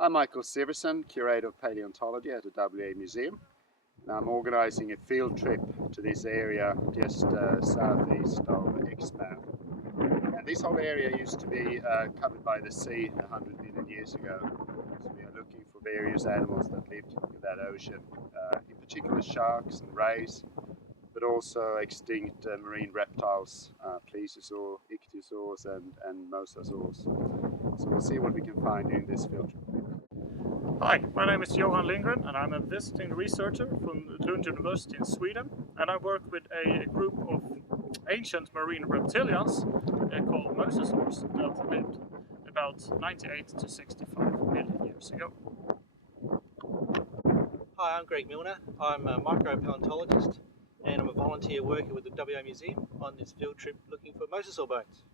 I'm Michael Severson, Curator of Paleontology at the WA Museum, and I'm organising a field trip to this area just southeast of Exmouth. And this whole area used to be covered by the sea 100 million years ago. So we are looking for various animals that lived in that ocean, in particular sharks and rays, but also extinct marine reptiles, plesiosaurs, ichthyosaurs and mosasaurs. So we'll see what we can find during this field trip. Hi, my name is Johan Lindgren and I'm a visiting researcher from Lund University in Sweden, and I work with a group of ancient marine reptilians called mosasaurs that lived about 98 to 65 million years ago. Hi, I'm Greg Milner. I'm a micropaleontologist and I'm a volunteer worker with the WA Museum on this field trip looking for mosasaur bones.